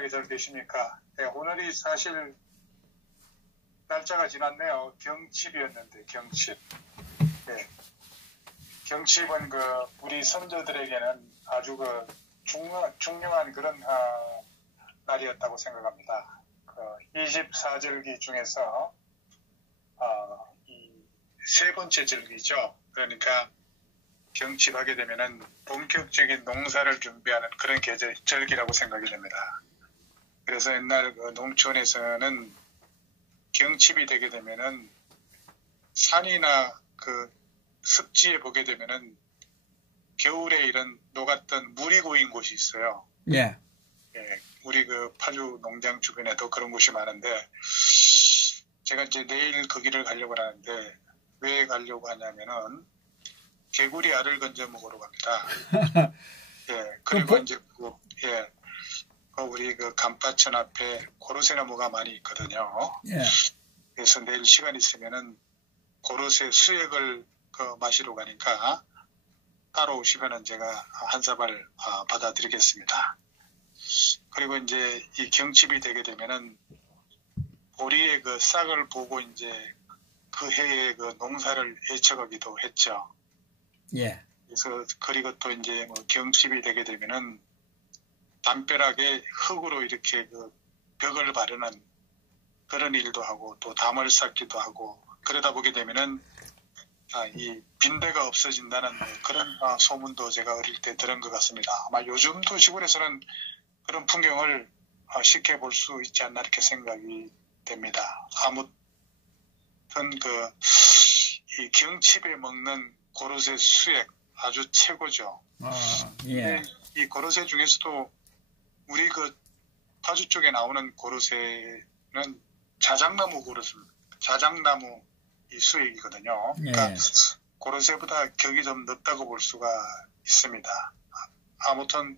건강하게 잘 계십니까? 네, 오늘이 사실 날짜가 지났네요. 경칩이었는데, 경칩. 네. 경칩은 우리 선조들에게는 아주 중요한 그런 날이었다고 생각합니다. 24절기 중에서 이 세 번째 절기죠. 그러니까 경칩하게 되면은 본격적인 농사를 준비하는 그런 절기라고 생각이 됩니다. 그래서 옛날 농촌에서는 경칩이 되게 되면은 산이나 습지에 보게 되면은 겨울에 이런 녹았던 물이 고인 곳이 있어요. 예. 예, 우리 파주 농장 주변에도 그런 곳이 많은데 제가 이제 내일 거기를 가려고 하는데 왜 가려고 하냐면은 개구리 알을 건져 먹으러 갑니다. 예, 그리고 이제 우리 간파천 앞에 고로쇠나무가 많이 있거든요. 예. 그래서 내일 시간 있으면은 고로쇠 수액을 마시러 가니까 따라오시면은 제가 한 사발 받아드리겠습니다. 그리고 이제 이 경칩이 되게 되면은 보리의 싹을 보고 이제 그 해의 농사를 예측하기도 했죠. 예. 그래서 그리고 또 이제 경칩이 되게 되면은 담벼락에 흙으로 이렇게 벽을 바르는 그런 일도 하고 또 담을 쌓기도 하고 그러다 보게 되면은 이 빈대가 없어진다는 그런 소문도 제가 어릴 때 들은 것 같습니다. 아마 요즘도 시골에서는 그런 풍경을 쉽게 볼 수 있지 않나 이렇게 생각이 됩니다. 아무튼 이 경칩에 먹는 고로쇠 수액 아주 최고죠. 예. 이 고로쇠 중에서도 우리 파주 쪽에 나오는 고로쇠는 자작나무 자작나무 이 수액이거든요. 예. 그러니까 고로쇠보다 격이 좀 높다고 볼 수가 있습니다. 아무튼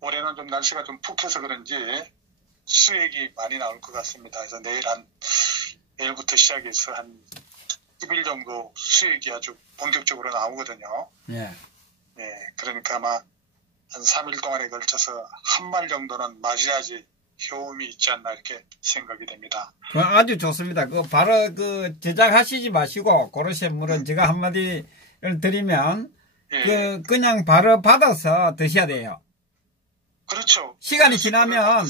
올해는 좀 날씨가 좀 푹해서 그런지 수액이 많이 나올 것 같습니다. 그래서 내일부터 시작해서 한 10일 정도 수액이 아주 본격적으로 나오거든요. 예. 네, 그러니까 아마 한 3일 동안에 걸쳐서 한 말 정도는 마셔야지 효험이 있지 않나 이렇게 생각이 됩니다. 아주 좋습니다. 바로 제작하시지 마시고 고로쇠 물은 제가 한마디를 드리면 예. 그냥 바로 받아서 드셔야 돼요. 그렇죠. 시간이 지나면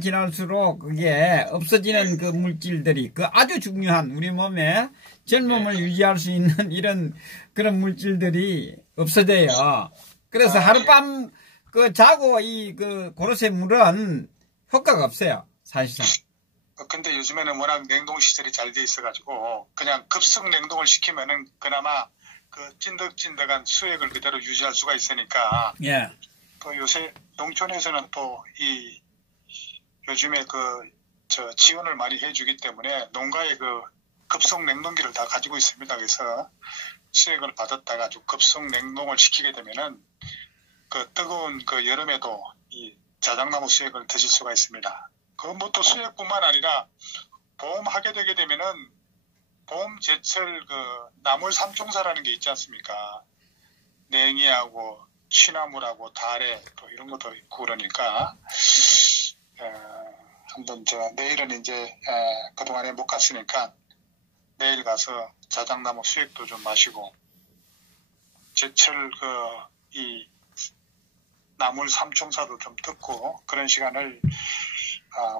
지날수록 그게 없어지는 그 물질들이 아주 중요한 우리 몸에 젊음을 유지할 수 있는 이런 그런 물질들이 없어져요. 그래서 하룻밤 자고 이 고로쇠 물은 효과가 없어요. 사실상. 근데 요즘에는 워낙 냉동 시설이 잘 돼 있어가지고 그냥 급속 냉동을 시키면은 그나마 찐득찐득한 수액을 그대로 유지할 수가 있으니까. 예. 요새 농촌에서는 또 요즘에 지원을 많이 해주기 때문에 농가에 급속 냉동기를 다 가지고 있습니다. 그래서 수액을 받았다가 아주 급속 냉동을 시키게 되면은 뜨거운 여름에도 이 자작나무 수액을 드실 수가 있습니다. 또 수액뿐만 아니라 봄 하게 되게 되면은 봄 제철 나물 삼총사라는 게 있지 않습니까? 냉이하고 취나물하고 달에 또 이런 것도 있고 그러니까 한번 제가 내일은 이제 그동안에 못 갔으니까 내일 가서 자작나무 수액도 좀 마시고 제철 이 나물 삼총사도 좀 듣고 그런 시간을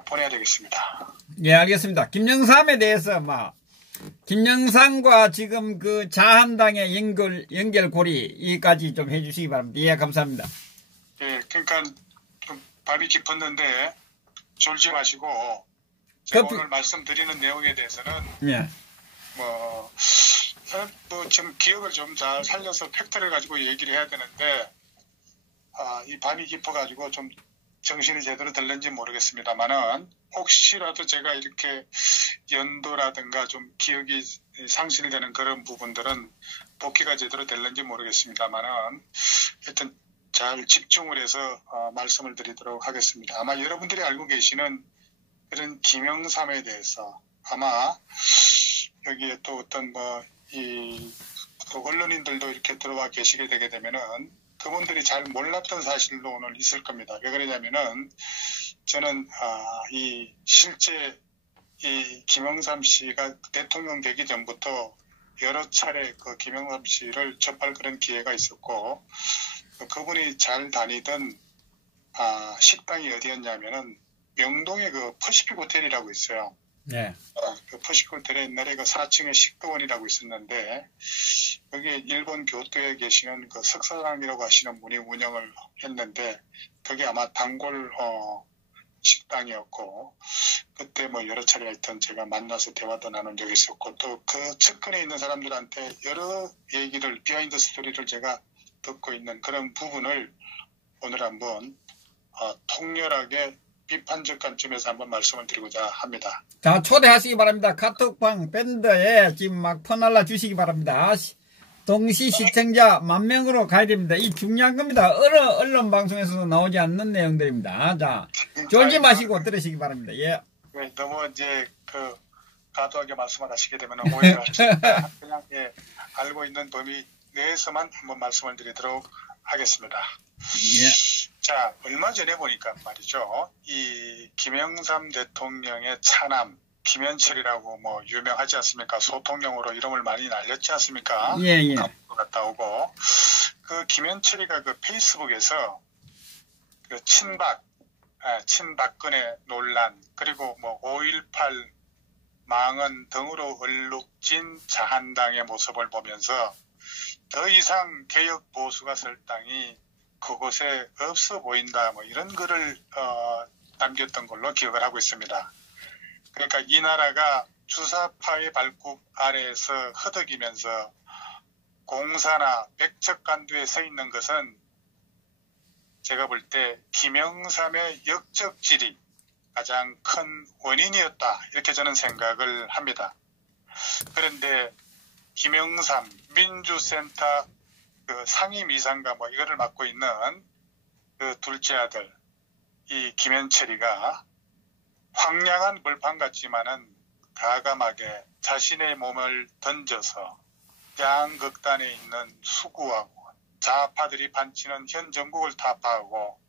보내야 되겠습니다. 예, 알겠습니다. 김영삼에 대해서 김영삼과 지금 자한당의 연결고리 이까지 좀 해주시기 바랍니다. 예, 감사합니다. 예, 그러니까 좀 밤이 깊었는데 졸지 마시고 제가 오늘 말씀드리는 내용에 대해서는 예. 좀 기억을 좀 잘 살려서 팩트를 가지고 얘기를 해야 되는데 이 밤이 깊어가지고 좀 정신이 제대로 들는지 모르겠습니다만은 혹시라도 제가 이렇게 연도라든가 좀 기억이 상실되는 그런 부분들은 복귀가 제대로 될는지 모르겠습니다만은 하여튼 잘 집중을 해서 말씀을 드리도록 하겠습니다. 아마 여러분들이 알고 계시는 그런 김영삼에 대해서 아마 여기에 또 어떤 언론인들도 이렇게 들어와 계시게 되게 되면은 그분들이 잘 몰랐던 사실도 오늘 있을 겁니다. 왜 그러냐면은 저는 실제 이 김영삼 씨가 대통령 되기 전부터 여러 차례 그 김영삼 씨를 접할 그런 기회가 있었고, 그분이 잘 다니던 식당이 어디였냐면은 명동에 그 퍼시픽 호텔이라고 있어요. 네. 그 퍼시픽 호텔에 옛날에 그 4층에 식도원이라고 있었는데, 거기에 일본 교토에 계시는 그 석사장이라고 하시는 분이 운영을 했는데, 그게 아마 단골 식당이었고, 그때 뭐 여러 차례 하여튼 제가 만나서 대화도 나눈 적이 있었고, 또 그 측근에 있는 사람들한테 여러 얘기를, 비하인드 스토리를 제가 듣고 있는 그런 부분을 오늘 한번 통렬하게 비판적 관점에서 한번 말씀을 드리고자 합니다. 자, 초대하시기 바랍니다. 카톡방 밴드에 지금 막 퍼날라 주시기 바랍니다. 동시 시청자 10,000명으로 가야 됩니다. 이 중요한 겁니다. 언론 방송에서도 나오지 않는 내용들입니다. 자, 쫄지 마시고 들으시기 바랍니다. 예. 네, 너무 이제 과도하게 말씀을 하시게 되면 오해를 하십니다. 그냥 알고 있는 범위 내에서만 한번 말씀을 드리도록 하겠습니다. 예. 자, 얼마 전에 보니까 말이죠. 이 김영삼 대통령의 차남 김현철이라고 뭐 유명하지 않습니까? 소통령으로 이름을 많이 날렸지 않습니까? 예, 예. 갔다 오고 그 김현철이가 그 페이스북에서 그 친박근혜 논란 그리고 뭐 5.18 망언 등으로 얼룩진 자한당의 모습을 보면서 더 이상 개혁 보수가 설 땅이 그곳에 없어 보인다 뭐 이런 글을 남겼던 걸로 기억을 하고 있습니다. 그러니까 이 나라가 주사파의 발굽 아래에서 허덕이면서 공사나 백척간두에 서 있는 것은 제가 볼 때 김영삼의 역적질이 가장 큰 원인이었다 이렇게 저는 생각을 합니다. 그런데 김영삼 민주센터 그 상임이사인가 뭐 이거를 맡고 있는 그 둘째 아들 이 김현철이가 황량한 벌판 같지만은 가감하게 자신의 몸을 던져서 양극단에 있는 수구하고 좌파들이 반치는 현 정국을 타파하고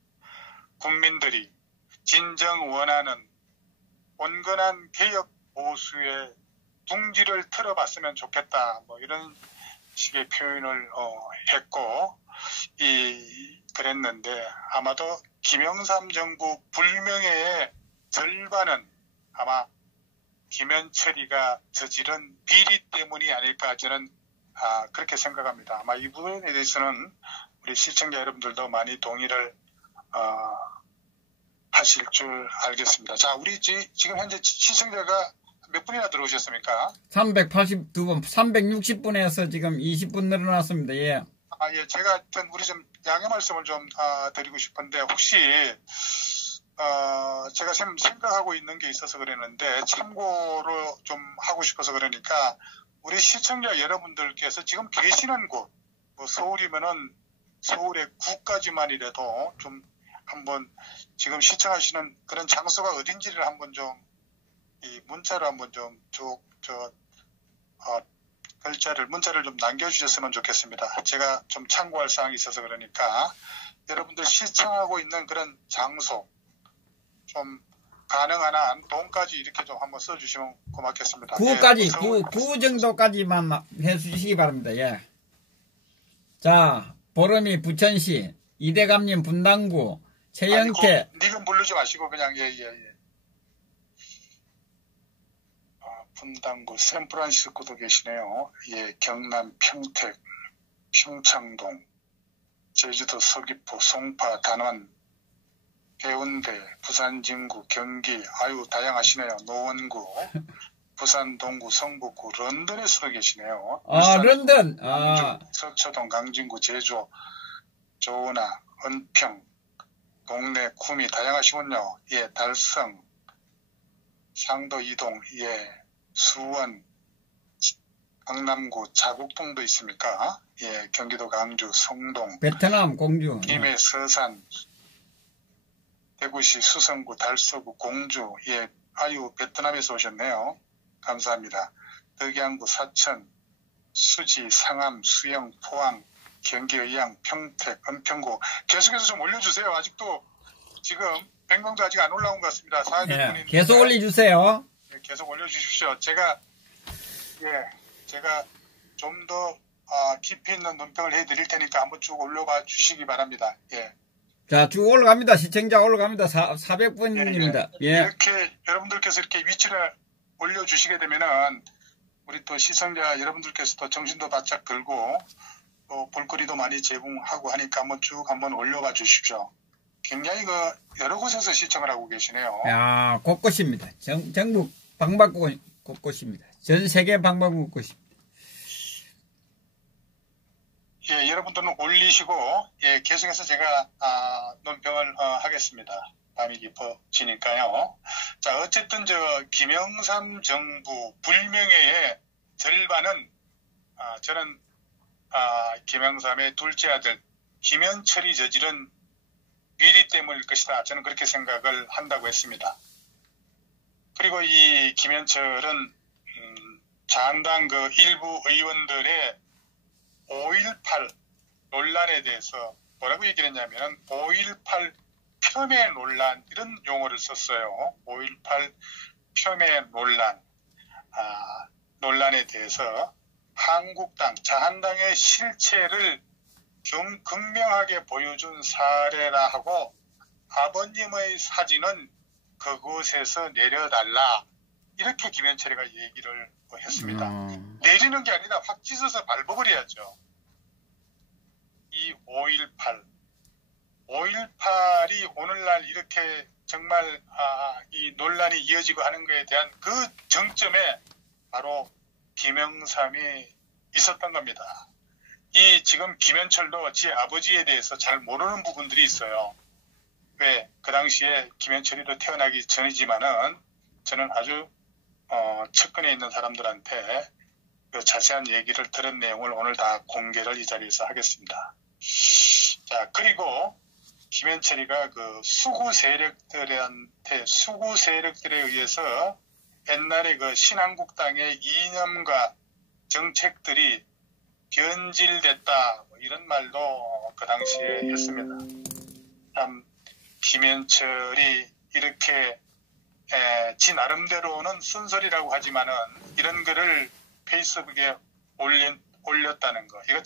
국민들이 진정 원하는 온건한 개혁 보수의 둥지를 틀어봤으면 좋겠다 뭐 이런 식의 표현을 했고 그랬는데 아마도 김영삼 정부 불명예의 절반은 아마 김현철이가 저지른 비리 때문이 아닐까 저는 그렇게 생각합니다. 아마 이 부분에 대해서는 우리 시청자 여러분들도 많이 동의를 하실 줄 알겠습니다. 자, 우리 지금 현재 시청자가 몇 분이나 들어오셨습니까? 382분, 360분에서 지금 20분 늘어났습니다. 예. 예, 제가 우리 좀 양해 말씀을 좀 드리고 싶은데 혹시 제가 지금 생각하고 있는 게 있어서 그랬는데 참고로 좀 하고 싶어서 그러니까 우리 시청자 여러분들께서 지금 계시는 곳, 뭐 서울이면은 서울의 구까지만이라도 좀 한번 지금 시청하시는 그런 장소가 어딘지를 한번 좀 이 문자로 한번 좀 문자를 좀 남겨주셨으면 좋겠습니다. 제가 좀 참고할 사항이 있어서 그러니까 여러분들 시청하고 있는 그런 장소 좀 가능한 한 돈까지 이렇게 좀 한번 써주시면 고맙겠습니다. 구까지, 구 정도까지만 해주시기 바랍니다. 예. 자, 보름이 부천시, 이대감님 분당구, 최영태. 니금 부르지 마시고 그냥 예. 분당구 샌프란시스코도 계시네요. 예, 경남 평택, 평창동, 제주도 서귀포, 송파, 단원, 해운대, 부산 진구, 경기, 다양하시네요. 노원구, 부산 동구, 성북구, 런던에서도 계시네요. 런던. 서초동, 강진구, 제주, 조은아, 은평, 동네, 구미, 다양하시군요. 예, 달성, 상도 이동, 예, 수원, 강남구, 자곡동도 있습니까? 예, 경기도 강주, 성동, 베트남, 공주, 김해, 서산, 대구시 수성구, 달서구, 공주, 예, 베트남에서 오셨네요. 감사합니다. 덕양구, 사천, 수지, 상암, 수영, 포항, 경기 의양, 평택, 은평구 계속해서 좀 올려주세요. 아직도 지금 100명도 아직 안 올라온 것 같습니다. 400분이 계속 올려주세요. 계속 올려주십시오. 제가 좀 더 깊이 있는 논평을 해드릴 테니까 한번 쭉 올려봐 주시기 바랍니다. 예. 자, 쭉 올라갑니다. 시청자 올라갑니다. 400분입니다. 예. 이렇게 여러분들께서 이렇게 위치를 올려주시게 되면은 우리 또 시청자 여러분들께서도 정신도 바짝 들고 또 볼거리도 많이 제공하고 하니까 한번 올려봐 주십시오. 굉장히 여러 곳에서 시청을 하고 계시네요. 야, 곳곳입니다. 전국 방방곡 곳곳입니다. 전 세계 방방곡 곳입니다. 예, 여러분들은 올리시고, 예, 계속해서 제가, 논평을, 하겠습니다. 밤이 깊어지니까요. 자, 어쨌든 김영삼 정부 불명예의 절반은, 저는, 김영삼의 둘째 아들, 김현철이 저지른 비리 때문일 것이다. 저는 그렇게 생각을 한다고 했습니다. 그리고 이 김현철은, 자한당 일부 의원들의 5.18 논란에 대해서 뭐라고 얘기를 했냐면 5.18 폄훼 논란 이런 용어를 썼어요. 5.18 폄훼 논란에 대해서 한국당, 자한당의 실체를 극명하게 보여준 사례라 하고 아버님의 사진은 그곳에서 내려달라. 이렇게 김현철이가 얘기를 했습니다. 내리는 게 아니라 확 찢어서 밟아버려야죠. 이 5.18이 오늘날 이렇게 정말 이 논란이 이어지고 하는 것에 대한 그 정점에 바로 김영삼이 있었던 겁니다. 이 지금 김현철도 제 아버지에 대해서 잘 모르는 부분들이 있어요. 왜? 그 당시에 김현철이도 태어나기 전이지만은 저는 아주 측근에 있는 사람들한테 그 자세한 얘기를 들은 내용을 오늘 다 공개를 이 자리에서 하겠습니다. 자, 그리고 김현철이가 수구 세력들에 의해서 옛날에 신한국당의 이념과 정책들이 변질됐다, 이런 말도 그 당시에 했습니다. 참, 김현철이 이렇게 지 나름대로는 쓴소리라고 하지만은 이런 글을 페이스북에 올렸다는 거. 이거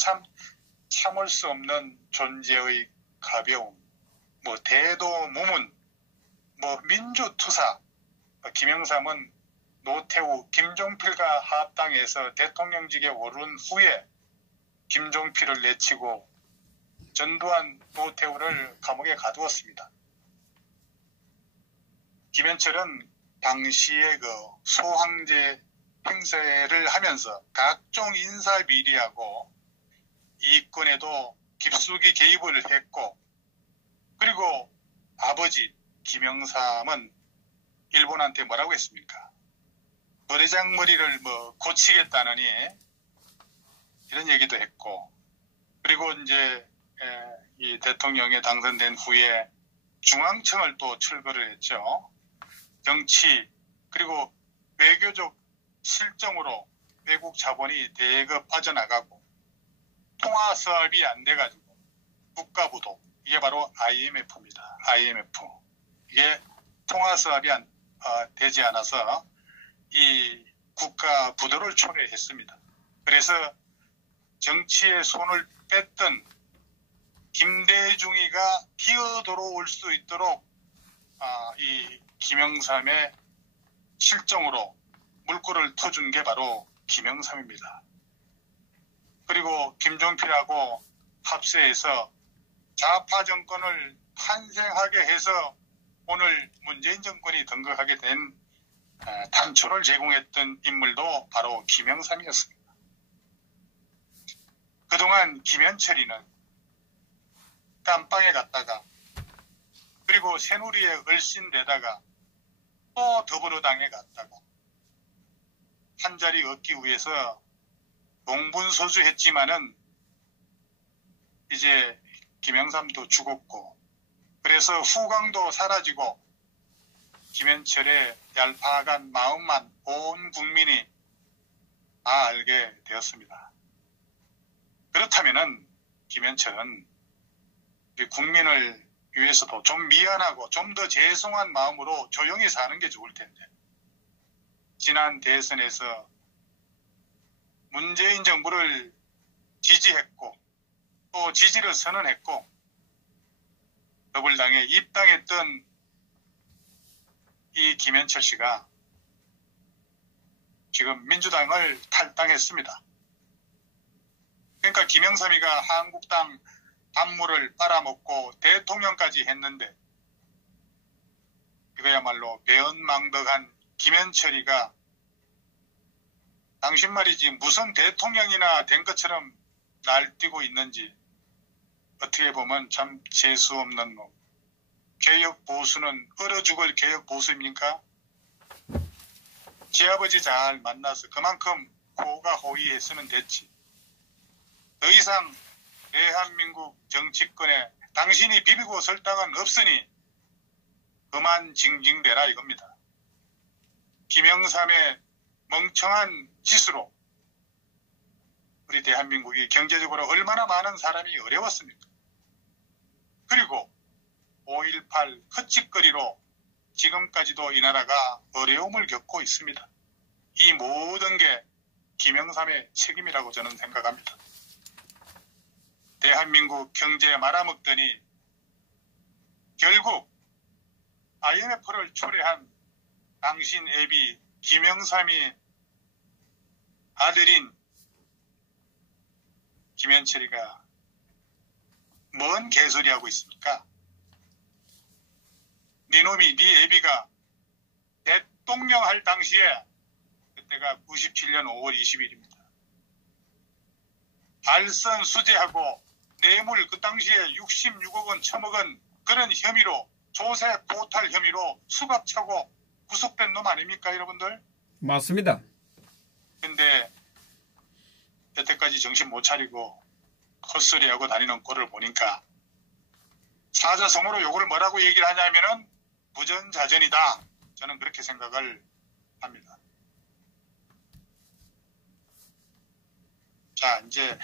참을 수 없는 존재의 가벼움. 대도무문, 민주투사. 김영삼은 노태우, 김종필과 합당해서 대통령직에 오른 후에 김종필을 내치고 전두환, 노태우를 감옥에 가두었습니다. 김현철은 당시에 소황제 행세를 하면서 각종 인사 비리하고 이권에도 깊숙이 개입을 했고, 그리고 아버지 김영삼은 일본한테 뭐라고 했습니까? 머리장머리를 고치겠다느니 이런 얘기도 했고, 그리고 이제 이 대통령에 당선된 후에 중앙청을 또 철거를 했죠. 정치 그리고 외교적 실정으로 외국 자본이 대거 빠져나가고 통화 사업이 안 돼가지고 국가부도, 이게 바로 IMF입니다. IMF. 이게 통화 사업이 되지 않아서 이 국가 부도를 초래했습니다. 그래서 정치에 손을 뺐던 김대중이가 기어 들어올 수 있도록 이 김영삼의 실정으로 물꼬를 터준 게 바로 김영삼입니다. 그리고 김종필하고 합세해서 좌파 정권을 탄생하게 해서 오늘 문재인 정권이 등극하게 된 단초를 제공했던 인물도 바로 김영삼이었습니다. 그동안 김현철이는 깜빵에 갔다가 그리고 새누리에 얼씬되다가 또 더불어당에 갔다가 한 자리 얻기 위해서 동분서주했지만은 이제 김영삼도 죽었고, 그래서 후광도 사라지고 김현철의 얄팍한 마음만 온 국민이 다 알게 되었습니다. 그렇다면은 김현철은 우리 국민을 위해서도 좀 미안하고 좀 더 죄송한 마음으로 조용히 사는 게 좋을 텐데, 지난 대선에서 문재인 정부를 지지했고 또 지지를 선언했고 더불당에 입당했던 이 김현철 씨가 지금 민주당을 탈당했습니다. 그러니까 김영삼이가 한국당 안무를 빨아먹고 대통령까지 했는데, 이거야말로 배은망덕한 김현철이가 당신 말이지 무슨 대통령이나 된 것처럼 날뛰고 있는지, 어떻게 보면 참 재수없는 놈. 개혁 보수는 얼어 죽을 개혁 보수입니까? 지 아버지 잘 만나서 그만큼 호가 호의했으면 됐지. 더 이상 대한민국 정치권에 당신이 비비고 설 땅은 없으니 그만 징징대라 이겁니다. 김영삼의 멍청한 짓으로 우리 대한민국이 경제적으로 얼마나 많은 사람이 어려웠습니까? 그리고 5.18 헛짓거리로 지금까지도 이 나라가 어려움을 겪고 있습니다. 이 모든 게 김영삼의 책임이라고 저는 생각합니다. 대한민국 경제 말아먹더니 결국 IMF를 초래한 당신 애비 김영삼이 아들인 김현철이가 뭔 개소리 하고 있습니까? 네 놈이 네 애비가 대통령 할 당시에, 그때가 97년 5월 20일입니다. 알선 수재하고 뇌물 그 당시에 66억 원 처먹은 그런 혐의로, 조세 포탈 혐의로 수갑차고 구속된 놈 아닙니까 여러분들? 맞습니다. 근데 여태까지 정신 못 차리고 헛소리하고 다니는 꼴을 보니까 사자성어로 요걸 뭐라고 얘기를 하냐면은 부전자전이다. 저는 그렇게 생각을 합니다. 자, 이제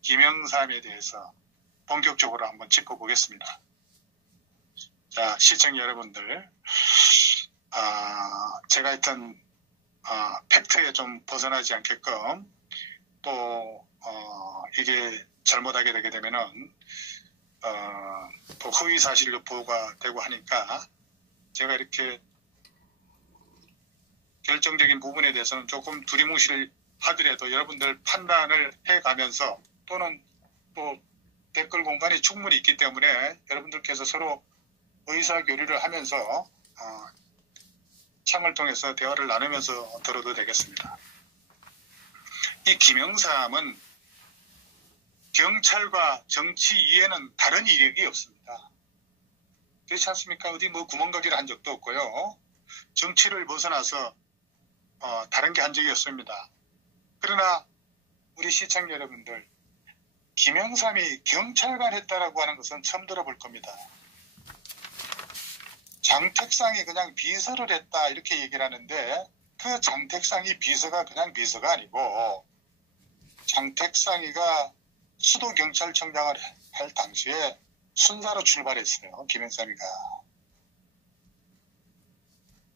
김영삼에 대해서 본격적으로 한번 짚어보겠습니다. 자, 시청자 여러분들, 제가 했던 팩트에 좀 벗어나지 않게끔 또 이게 잘못하게 되게 되면은 또 허위 사실 유포가 되고 하니까 제가 이렇게 결정적인 부분에 대해서는 조금 두리뭉실 하더라도 여러분들 판단을 해가면서, 또는 또 댓글 공간이 충분히 있기 때문에 여러분들께서 서로 의사교류를 하면서 창을 통해서 대화를 나누면서 들어도 되겠습니다. 이 김영삼은 경찰과 정치 이해는 다른 이력이 없습니다. 그렇지 않습니까? 어디 뭐 구멍가게를 한 적도 없고요. 정치를 벗어나서 다른 게 한 적이 없습니다. 그러나 우리 시청자 여러분들, 김영삼이 경찰관 했다라고 하는 것은 처음 들어볼 겁니다. 장택상이 그냥 비서를 했다 이렇게 얘기를 하는데, 그 장택상이 비서가 그냥 비서가 아니고 장택상이가 수도경찰청장을 할 당시에 순사로 출발했어요. 김영삼이가.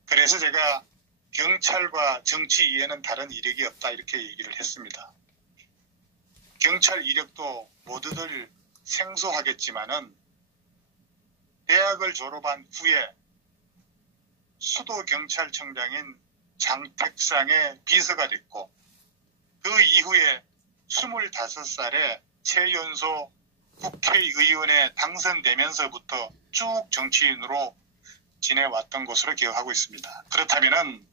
그래서 제가 경찰과 정치 이해는 다른 이력이 없다 이렇게 얘기를 했습니다. 경찰 이력도 모두들 생소하겠지만은 대학을 졸업한 후에 수도경찰청장인 장택상의 비서가 됐고, 그 이후에 25살에 최연소 국회의원에 당선되면서부터 쭉 정치인으로 지내왔던 것으로 기억하고 있습니다. 그렇다면은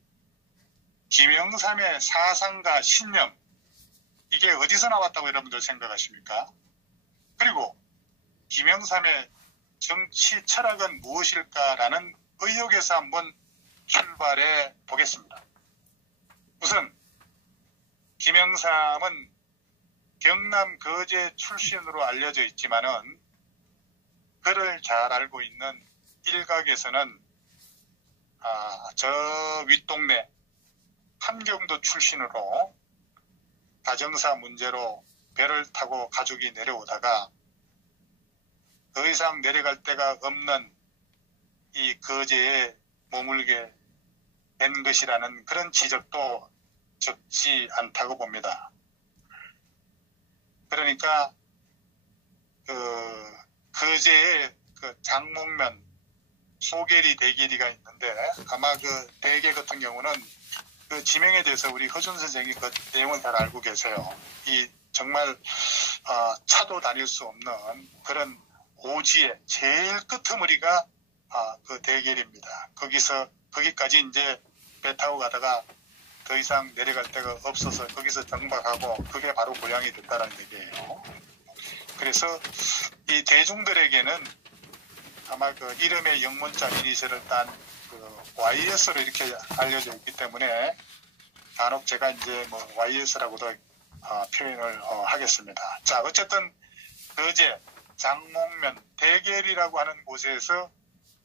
김영삼의 사상과 신념, 이게 어디서 나왔다고 여러분들 생각하십니까? 그리고 김영삼의 정치 철학은 무엇일까라는 의혹에서 한번 출발해 보겠습니다. 우선 김영삼은 경남 거제 출신으로 알려져 있지만은 그를 잘 알고 있는 일각에서는 저 윗동네 함경도 출신으로 가정사 문제로 배를 타고 가족이 내려오다가 더 이상 내려갈 데가 없는 이 거제에 머물게 된 것이라는 그런 지적도 적지 않다고 봅니다. 그러니까 거제에 그 장목면 소계리 대계리가 있는데 아마 그 대계 같은 경우는 그 지명에 대해서 우리 허준 선생이 그 내용을 잘 알고 계세요. 이 정말 차도 다닐 수 없는 그런 오지의 제일 끄트머리가 그 대계리입니다. 거기까지 이제 배 타고 가다가 더 이상 내려갈 데가 없어서 거기서 정박하고 그게 바로 고향이 됐다는 얘기예요. 그래서 이 대중들에게는 아마 그 이름의 영문자 이니셜을 딴 그 YS로 이렇게 알려져 있기 때문에 간혹 제가 이제 뭐 YS라고도 표현을 하겠습니다. 자, 어쨌든 거제 장목면 대계리라고 하는 곳에서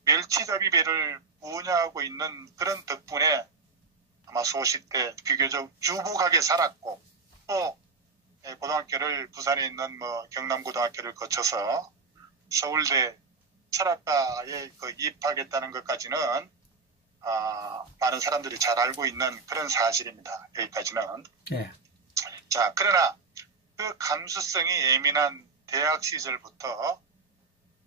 멸치잡이 배를 운영하고 있는 그런 덕분에 아마 소식 때 비교적 유복하게 살았고 또 고등학교를 부산에 있는 뭐 경남고등학교를 거쳐서 서울대 철학과에 입학했다는 것까지는 많은 사람들이 잘 알고 있는 그런 사실입니다. 여기까지는. 네. 자, 그러나 그 감수성이 예민한 대학 시절부터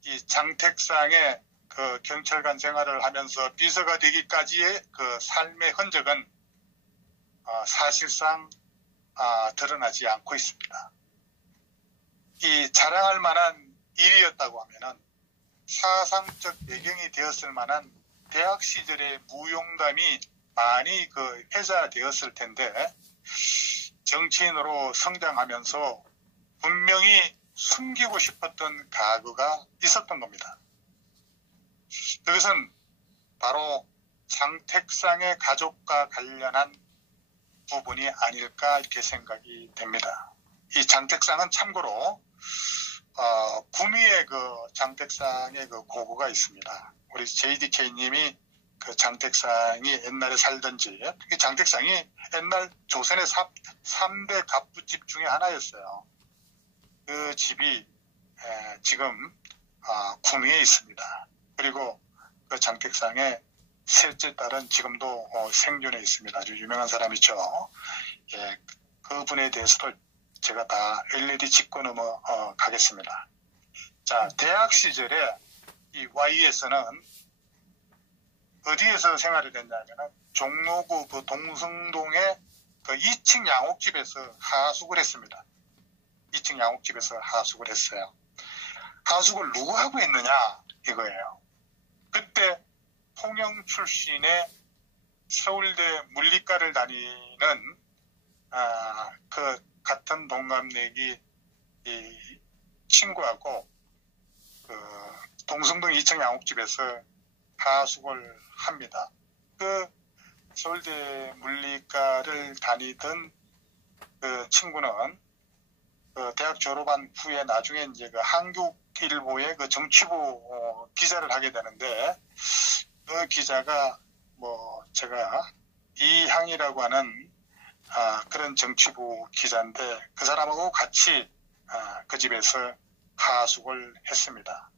이 장택상의 그 경찰관 생활을 하면서 비서가 되기까지의 그 삶의 흔적은 사실상 드러나지 않고 있습니다. 이 자랑할 만한 일이었다고 하면은 사상적 배경이 되었을 만한 대학 시절의 무용담이 많이 그 회자되었을 텐데 정치인으로 성장하면서 분명히 숨기고 싶었던 가구가 있었던 겁니다. 그것은 바로 장택상의 가족과 관련한 부분이 아닐까 이렇게 생각이 됩니다. 이 장택상은 참고로 구미에 그 장택상의 그 고구가 있습니다. 우리 JDK님이 그 장택상이 옛날에 살던 집, 장택상이 옛날 조선의 3대 갑부집 중에 하나였어요. 그 집이 지금 구미에 있습니다. 그리고 그 장택상의 셋째 딸은 지금도 생존해 있습니다. 아주 유명한 사람이죠. 예, 그분에 대해서도 제가 다 일일이 짚고 넘어가겠습니다. 자, 대학 시절에 이 YS는 어디에서 생활을 했냐면은 종로구 그 동성동의 그 2층 양옥집에서 하숙을 했습니다. 2층 양옥집에서 하숙을 했어요. 하숙을 누구하고 했느냐 이거예요. 그때 통영 출신의 서울대 물리과를 다니는 그 같은 동갑내기 이 친구하고 그 동성동 2층 양옥집에서 하숙을 합니다. 그 서울대 물리과를 다니던 그 친구는 그 대학 졸업한 후에 나중에 이제 그 한국일보의 그 정치부 기자를 하게 되는데 그 기자가 뭐 제가 이항이라고 하는 그런 정치부 기자인데 그 사람하고 같이 그 집에서 하숙을 했습니다.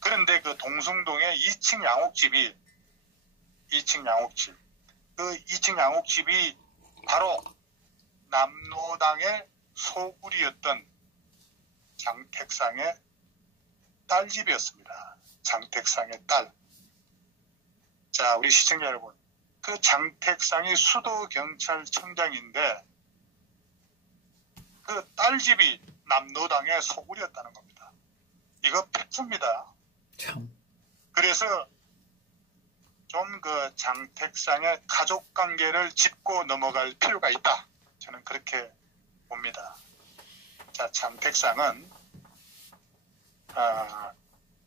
그런데 그 동성동의 2층 양옥집이 2층 양옥집 그 2층 양옥집이 바로 남로당의 소굴이었던 장택상의 딸집이었습니다. 장택상의 딸. 자, 우리 시청자 여러분, 그 장택상이 수도경찰청장인데 그 딸집이 남로당의 소굴이었다는 겁니다. 이거 팩트입니다. 참. 그래서 좀 그 장택상의 가족관계를 짚고 넘어갈 필요가 있다. 저는 그렇게 봅니다. 자, 장택상은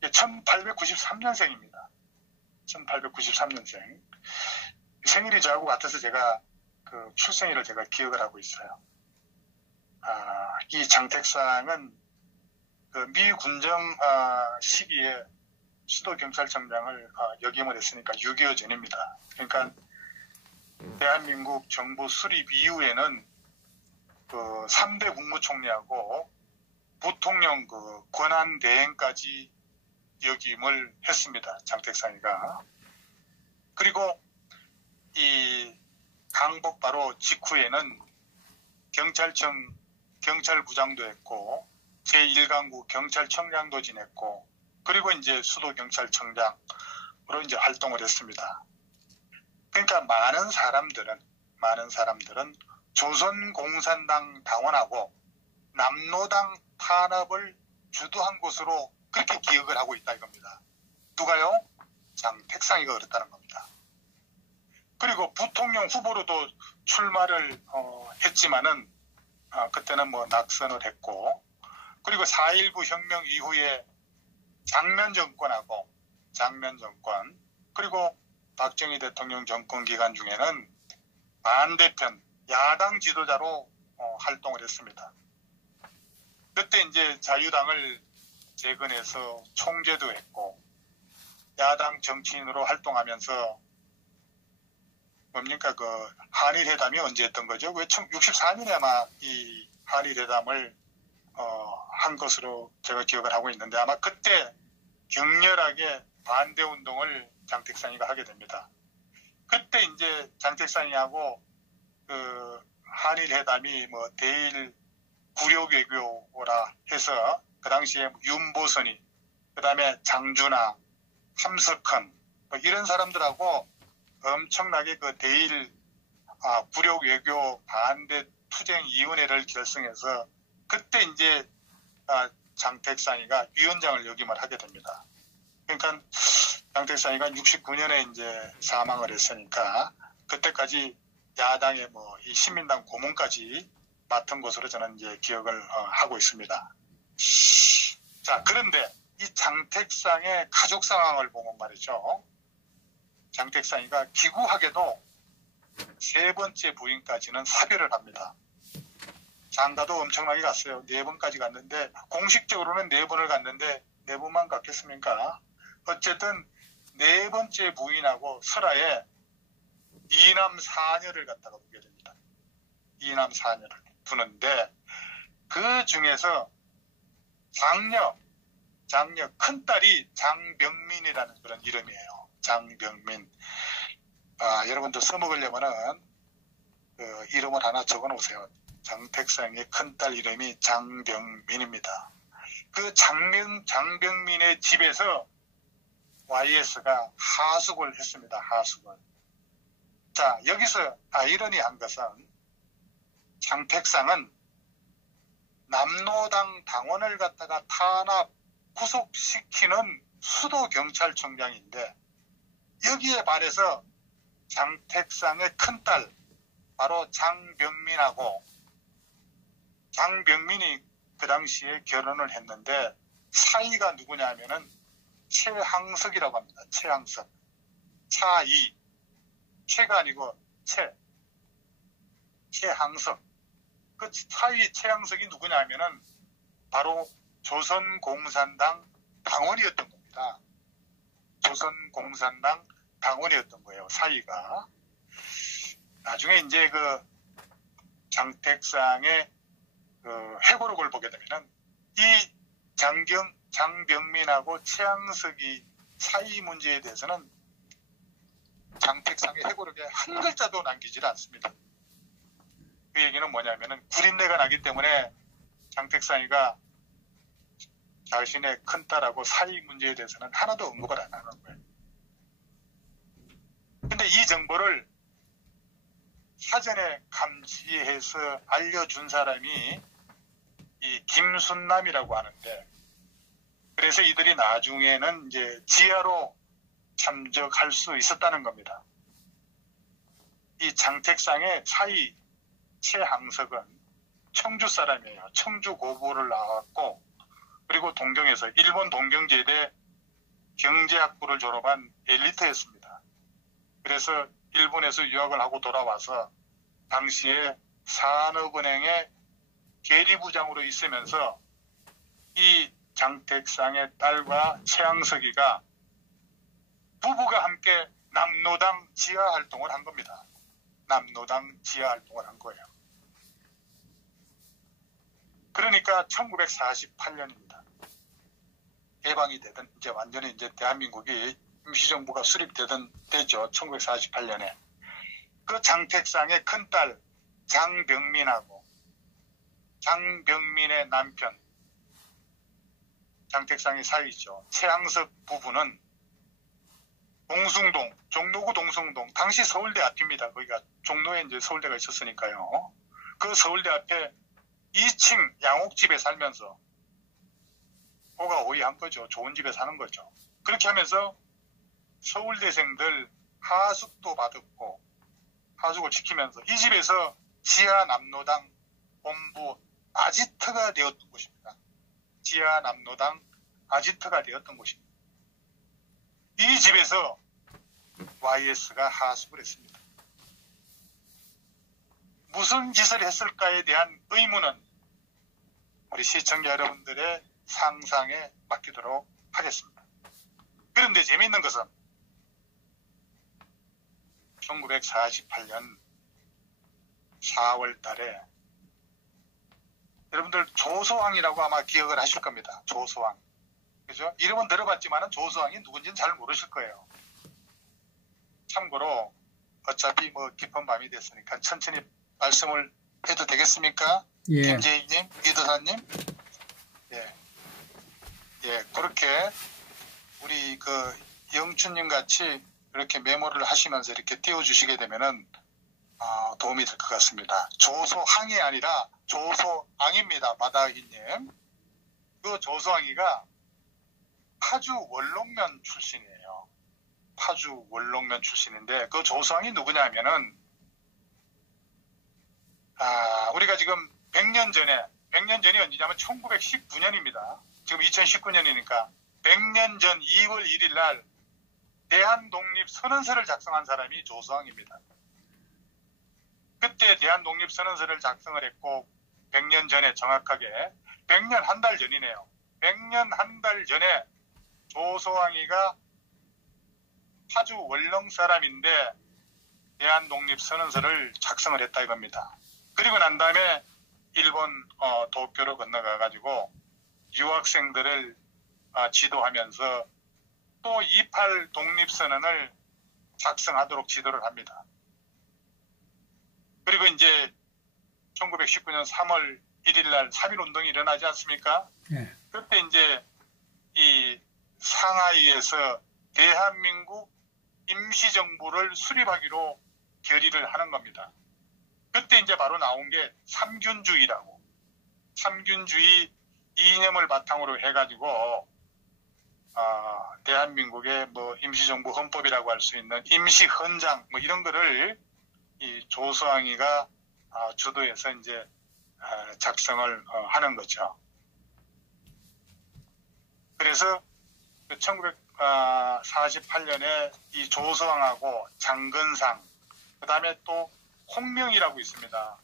1893년생입니다. 1893년생. 생일이 저하고 같아서 제가 그 출생일을 제가 기억을 하고 있어요. 이 장택상은 그 미 군정 시기에 수도경찰청장을 역임을 했으니까 6.25 전입니다. 그러니까 대한민국 정부 수립 이후에는 그 3대 국무총리하고 부통령 그 권한 대행까지 역임을 했습니다. 장택상이가. 그리고 이 강복 바로 직후에는 경찰부장도 했고 제1강구 경찰청장도 지냈고 그리고 이제 수도경찰청장으로 이제 활동을 했습니다. 그러니까 많은 사람들은 조선공산당 당원하고 남로당 탄압을 주도한 것으로 그렇게 기억을 하고 있다 이겁니다. 누가요? 장택상이가 그랬다는 겁니다. 그리고 부통령 후보로도 출마를 했지만은 그때는 뭐 낙선을 했고 그리고 4.19 혁명 이후에 장면 정권 그리고 박정희 대통령 정권 기간 중에는 반대편 야당 지도자로 활동을 했습니다. 그때 이제 자유당을 재건해서 총재도 했고 야당 정치인으로 활동하면서 뭡니까 그 한일회담이 언제 했던 거죠? 왜 64년에 아마 이 한일회담을 한 것으로 제가 기억을 하고 있는데 아마 그때 격렬하게 반대 운동을 장택상이가 하게 됩니다. 그때 이제 장택상이하고 그 한일회담이 뭐 대일 구력외교라 해서 그 당시에 윤보선이 그다음에 장준하, 함석헌 뭐 이런 사람들하고 엄청나게 그 대일 구력외교 반대 투쟁위원회를 결성해서 그때 이제 장택상이가 위원장을 역임을 하게 됩니다. 그러니까 장택상이가 69년에 이제 사망을 했으니까 그때까지 야당의 뭐 이 신민당 고문까지 맡은 것으로 저는 이제 기억을 하고 있습니다. 자, 그런데 이 장택상의 가족 상황을 보면 말이죠. 장택상이가 기구하게도 세 번째 부인까지는 사별을 합니다. 장가도 엄청나게 갔어요. 4번까지 갔는데 공식적으로는 4번을 갔는데 4번만 갔겠습니까? 어쨌든 4번째 부인하고 설아에 2남 4녀를 갖다가 두게 됩니다. 2남 4녀를 두는데 그 중에서 장녀 큰딸이 장병민이라는 그런 이름이에요. 장병민. 여러분들 써먹으려면은 그 이름을 하나 적어 놓으세요. 장택상의 큰딸 이름이 장병민입니다. 그 장병민의 집에서 YS가 하숙을 했습니다. 하숙을. 자, 여기서 아이러니한 것은 장택상은 남로당 당원을 갖다가 탄압 구속시키는 수도경찰청장인데 여기에 반해서 장택상의 큰딸 바로 장병민이 그 당시에 결혼을 했는데 사이가 누구냐 하면은 최항석이라고 합니다. 최항석. 차이. 최가 아니고 최항석. 그 사이 최항석이 누구냐 하면은 바로 조선공산당 당원이었던 겁니다. 조선공산당 당원이었던 거예요. 사이가. 나중에 이제 그 장택상의 그 회고록을 보게 되면은 이 장병민하고 최항석이 사이 문제에 대해서는 장택상의 회고록에 한 글자도 남기질 않습니다. 그 얘기는 뭐냐면은 구린내가 나기 때문에 장택상이가 자신의 큰딸하고 사이 문제에 대해서는 하나도 언급을 안 하는 거예요. 근데 이 정보를 사전에 감지해서 알려준 사람이 이 김순남이라고 하는데 그래서 이들이 나중에는 이제 지하로 참적할 수 있었다는 겁니다. 이 장택상의 사이 최항석은 청주 사람이에요. 청주 고부를 나왔고 그리고 동경에서 일본 동경제대 경제학부를 졸업한 엘리트였습니다. 그래서 일본에서 유학을 하고 돌아와서 당시에 산업은행의 계리부장으로 있으면서 이 장택상의 딸과 최항석이가 부부가 함께 남로당 지하활동을 한 겁니다. 남로당 지하활동을 한 거예요. 그러니까 1948년입니다. 해방이 되던 이제 완전히 이제 대한민국이 임시정부가 수립되던 때죠. 1948년에. 그 장택상의 큰딸 장병민하고 장병민의 남편 장택상의 사위죠. 최항석 부부는 동숭동, 종로구 동숭동, 당시 서울대 앞입니다. 거기가 종로에 이제 서울대가 있었으니까요. 그 서울대 앞에 2층 양옥집에 살면서 오가오이한 거죠. 좋은 집에 사는 거죠. 그렇게 하면서 서울대생들 하숙도 받았고 하숙을 지키면서 이 집에서 지하남로당 본부 아지트가 되었던 곳입니다. 지하남로당 아지트가 되었던 곳입니다. 이 집에서 YS가 하숙을 했습니다. 무슨 짓을 했을까에 대한 의문은 우리 시청자 여러분들의 상상에 맡기도록 하겠습니다. 그런데 재미있는 것은 1948년 4월 달에 여러분들 조소왕이라고 아마 기억을 하실 겁니다. 조소왕. 그죠? 이름은 들어봤지만 조소왕이 누군지는 잘 모르실 거예요. 참고로 어차피 뭐 깊은 밤이 됐으니까 천천히 말씀을 해도 되겠습니까? 예. 김재희님, 이도사님. 예. 예, 그렇게 우리 그 영춘님 같이 이렇게 메모를 하시면서 이렇게 띄워주시게 되면은 도움이 될 것 같습니다. 조소항이 아니라 조소앙입니다. 마다기님. 그 조소항이가 파주 원롱면 출신이에요. 파주 원롱면 출신인데 그 조소항이 누구냐 하면은 우리가 지금 100년 전이 언제냐면 1919년입니다. 지금 2019년이니까 100년 전 2월 1일 날 대한독립선언서를 작성한 사람이 조소왕입니다. 그때 대한독립선언서를 작성을 했고 100년 전에 정확하게 100년 한 달 전이네요. 100년 한 달 전에 조소왕이가 파주 원롱 사람인데 대한독립선언서를 작성을 했다 이겁니다. 그리고 난 다음에 일본 도쿄로 건너가 가지고 유학생들을 지도하면서 또 28 독립선언을 작성하도록 지도를 합니다. 그리고 이제 1919년 3월 1일 날 3.1운동이 일어나지 않습니까? 예. 그때 이제 이 상하이에서 대한민국 임시정부를 수립하기로 결의를 하는 겁니다. 그때 이제 바로 나온 게 삼균주의라고. 삼균주의 이념을 바탕으로 해가지고, 대한민국의 뭐 임시정부 헌법이라고 할 수 있는 임시헌장 뭐 이런 거를 이 조소왕이가 주도해서 이제 작성을 하는 거죠. 그래서 1948년에 이 조소왕하고 장건상, 그 다음에 또 홍명이라고 있습니다.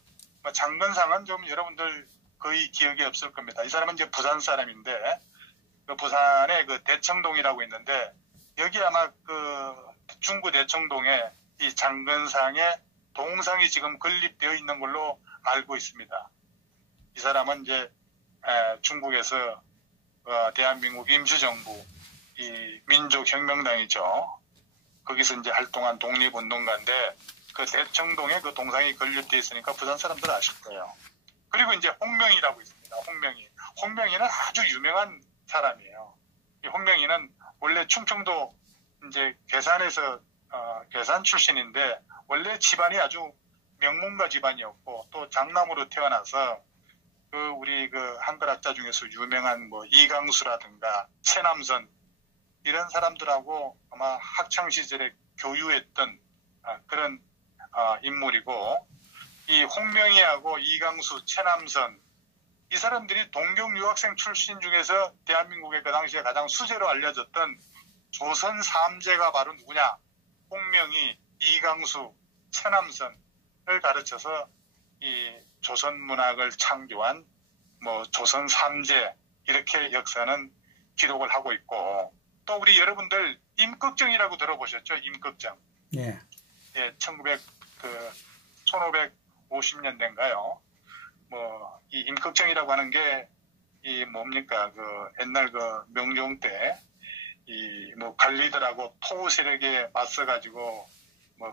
장건상은 좀 여러분들 거의 기억이 없을 겁니다. 이 사람은 이제 부산 사람인데, 그 부산에 그 대청동이라고 있는데, 여기 아마 그 중구 대청동에 이 장건상의 동상이 지금 건립되어 있는 걸로 알고 있습니다. 이 사람은 이제 중국에서 대한민국 임시정부, 이 민족혁명당이죠. 거기서 이제 활동한 독립운동가인데, 그 대청동에 그 동상이 건립되어 있으니까 부산 사람들 아실 거예요. 그리고 이제 홍명이라고 있습니다. 홍명이는 아주 유명한 사람이에요. 이 홍명이는 원래 충청도 이제 괴산에서 괴산 출신인데 원래 집안이 아주 명문가 집안이었고 또 장남으로 태어나서 그 우리 그 한글학자 중에서 유명한 뭐 이강수라든가 최남선 이런 사람들하고 아마 학창 시절에 교유했던 그런 인물이고, 이 홍명희하고 이강수, 최남선 이 사람들이 동경 유학생 출신 중에서 대한민국의 그 당시에 가장 수재로 알려졌던 조선 3제가 바로 누구냐? 홍명희, 이강수, 최남선을 가르쳐서 이 조선 문학을 창조한 뭐 조선 3제 이렇게 역사는 기록을 하고 있고, 또 우리 여러분들 임꺽정이라고 들어보셨죠? 임꺽정. 예. 예, 1550년대인가요? 이 임꺽정이라고 하는 게, 이 뭡니까, 옛날 명종 때, 관리들하고 토 세력에 맞서가지고,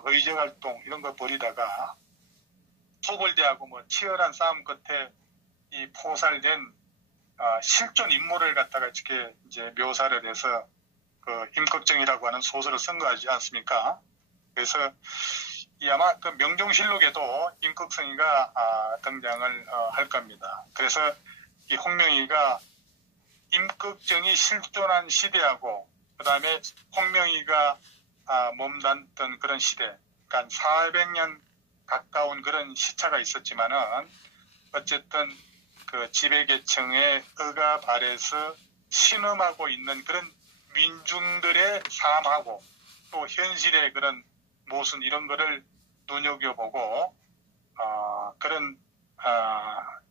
의정 활동, 이런 거 벌이다가, 토벌대하고 치열한 싸움 끝에 이 포살된, 실존 인물을 갖다가 이렇게 이제 묘사를 해서, 임꺽정이라고 하는 소설을 쓴 거 아지 않습니까? 그래서, 아마 명종실록에도 임꺽정이가 등장을 할 겁니다. 그래서 이 홍명이가 임꺽정이 실존한 시대하고 그 다음에 홍명이가 몸담던 그런 시대, 그러니까 400년 가까운 그런 시차가 있었지만은 어쨌든 지배계층의 억압 아래서 신음하고 있는 그런 민중들의 삶하고 또 현실의 그런 모순 이런 거를 눈여겨보고 그런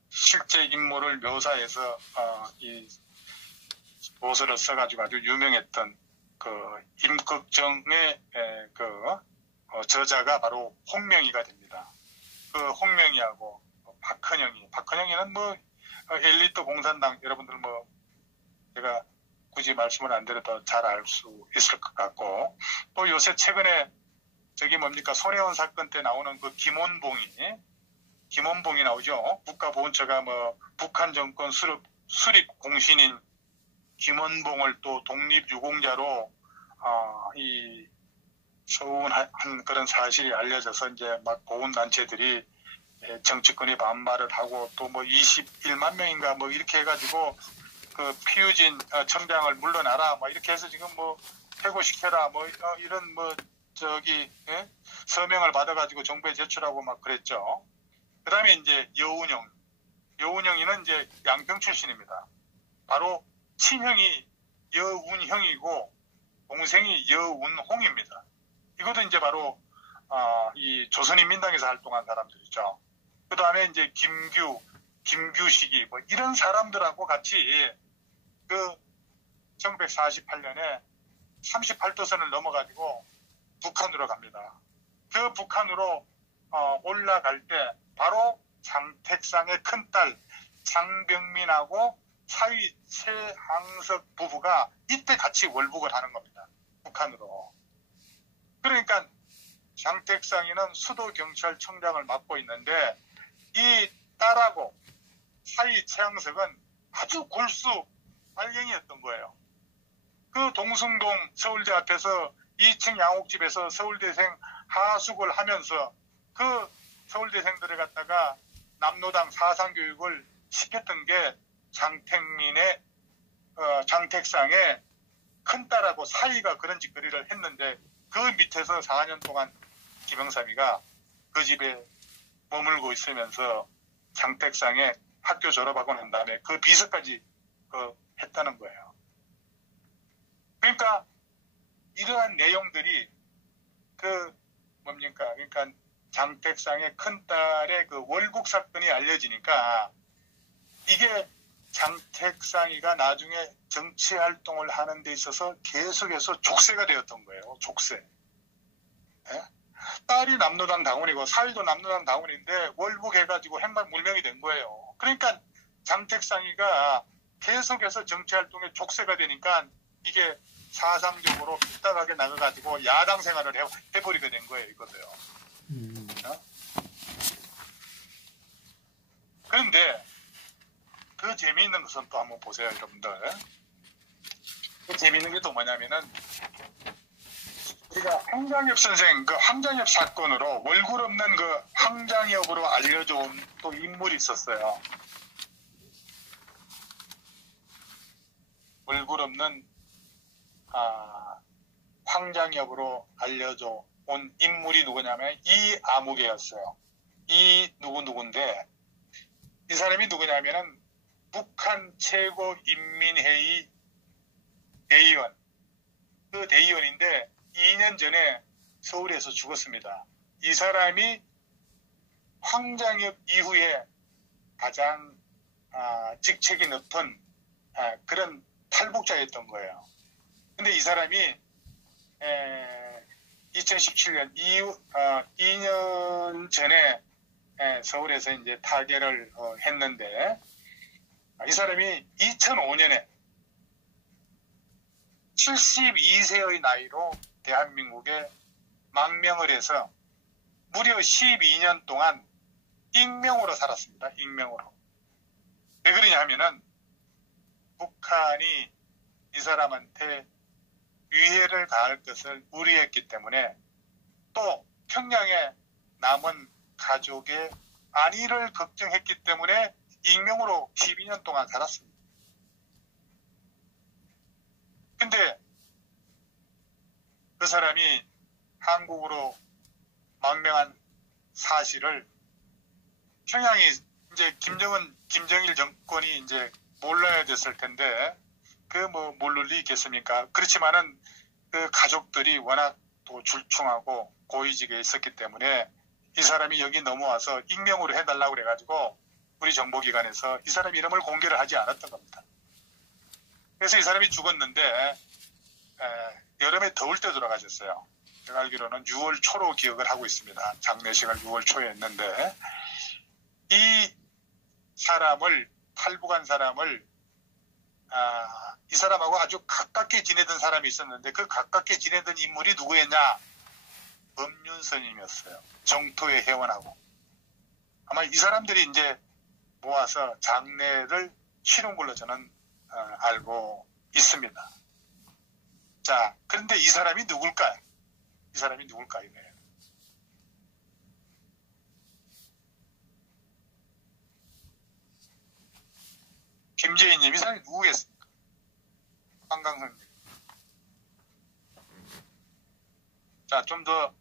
실제 인물을 묘사해서 이 소설을 써가지고 아주 유명했던 임꺽정의 저자가 바로 홍명이가 됩니다. 홍명이하고 박헌영이는 엘리트 공산당 여러분들 제가 굳이 말씀을 안 드려도 잘 알 수 있을 것 같고 또 요새 최근에 손혜원 사건 때 나오는 김원봉이 나오죠. 국가보훈처가 북한 정권 수립 공신인 김원봉을 또 독립유공자로 서운한 그런 사실이 알려져서 이제 보훈단체들이 정치권이 반발을 하고 또 21만 명인가 이렇게 해가지고 피유진 청장을 물러나라 이렇게 해서 지금 퇴고시켜라 이런 서명을 받아가지고 정부에 제출하고 그랬죠. 그 다음에 이제 여운형이는 이제 양평 출신입니다. 바로 친형이 여운형이고 동생이 여운홍입니다. 이것도 이제 바로 이 조선인민당에서 활동한 사람들이죠. 그 다음에 이제 김규식이 이런 사람들하고 같이 1948년에 38도선을 넘어가지고 북한으로 갑니다. 그 북한으로 올라갈 때 바로 장택상의 큰딸 장병민하고 사위 최항석 부부가 이때 같이 월북을 하는 겁니다. 북한으로. 그러니까 장택상이는 수도경찰청장을 맡고 있는데 이 딸하고 사위 최항석은 아주 골수 빨갱이였던 거예요. 그 동숭동 서울대 앞에서 2층 양옥집에서 서울대생 하숙을 하면서 그 서울대생들을 갖다가 남노당 사상교육을 시켰던 게 장택상의 큰딸하고 사위가 그런 짓거리를 했는데 그 밑에서 4년 동안 김영삼이가 그 집에 머물고 있으면서 장택상의 학교 졸업하고 난 다음에 그 비서까지 했다는 거예요. 그러니까 이러한 내용들이 그러니까 장택상의 큰딸의 월북 사건이 알려지니까 이게 장택상이가 나중에 정치 활동을 하는 데 있어서 계속해서 족쇄가 되었던 거예요. 족쇄. 네? 딸이 남노당 당원이고 사위도 남노당 당원인데 월북해가지고 행방불명이 된 거예요. 그러니까 장택상이가 계속해서 정치 활동에 족쇄가 되니까 이게 사상적으로 삐딱하게 나가가지고 야당 생활을 해버리게 된 거예요. 이거도요. 어? 그런데 그 재미있는 것은 또 한번 보세요, 여러분들. 그 재미있는 게 또 뭐냐면은 우리가 황장엽 선생 황장엽 사건으로 월굴 없는 황장엽으로 알려져 온 또 인물이 있었어요. 월굴 없는 황장엽으로 알려져 온 인물이 누구냐면 이아무개였어요. 누군데 이 사람이 누구냐면은 북한 최고인민회의 대의원, 그 대의원인데 2년 전에 서울에서 죽었습니다. 이 사람이 황장엽 이후에 가장 직책이 높은 그런 탈북자였던 거예요. 근데 이 사람이 2017년 2년 전에 서울에서 이제 타계를 했는데, 이 사람이 2005년에 72세의 나이로 대한민국에 망명을 해서 무려 12년 동안 익명으로 살았습니다. 익명으로. 왜 그러냐 하면은 북한이 이 사람한테 위해를 가할 것을 우려했기 때문에, 또 평양에 남은 가족의 안위를 걱정했기 때문에 익명으로 12년 동안 살았습니다. 근데 그 사람이 한국으로 망명한 사실을 평양이 이제 김정일 정권이 이제 몰라야 됐을 텐데, 모를 리 있겠습니까? 그렇지만은 그 가족들이 워낙 또 줄충하고 고위직에 있었기 때문에 이 사람이 여기 넘어와서 익명으로 해달라고 그래가지고 우리 정보기관에서 이 사람 이름을 공개를 하지 않았던 겁니다. 그래서 이 사람이 죽었는데, 여름에 더울 때 돌아가셨어요. 제가 알기로는 6월 초로 기억을 하고 있습니다. 장례식을 6월 초에 했는데, 이 사람을, 탈북한 사람을, 이 사람하고 아주 가깝게 지내던 사람이 있었는데, 그 가깝게 지내던 인물이 누구였냐? 법륜스님이었어요. 정토의 회원하고. 아마 이 사람들이 이제 모아서 장례를 치른 걸로 저는 알고 있습니다. 자, 그런데 이 사람이 누굴까요? 이 사람이 누굴까요? 김재인님, 이 사람이 누구겠습니까? 한강선님. 자, 좀 더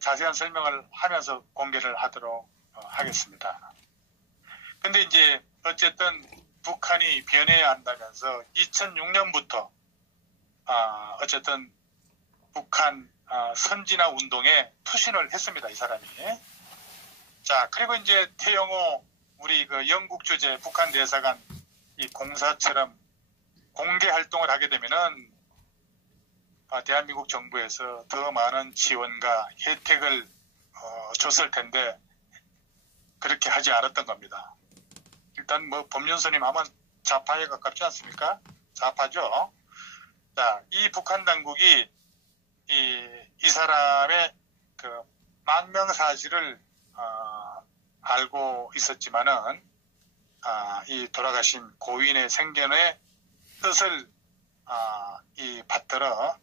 자세한 설명을 하면서 공개를 하도록 하겠습니다. 근데 이제 어쨌든 북한이 변해야 한다면서 2006년부터 어쨌든 북한 선진화 운동에 투신을 했습니다. 이 사람이. 자, 그리고 이제 태영호 우리 그 영국 주재 북한 대사관 이 공사처럼 공개 활동을 하게 되면은 대한민국 정부에서 더 많은 지원과 혜택을 줬을 텐데 그렇게 하지 않았던 겁니다. 일단 법륜스님 하면 좌파에 가깝지 않습니까? 좌파죠. 자, 이 북한 당국이 이 사람의 그 망명 사실을 알고 있었지만은 이 돌아가신 고인의 생전의 뜻을 받들어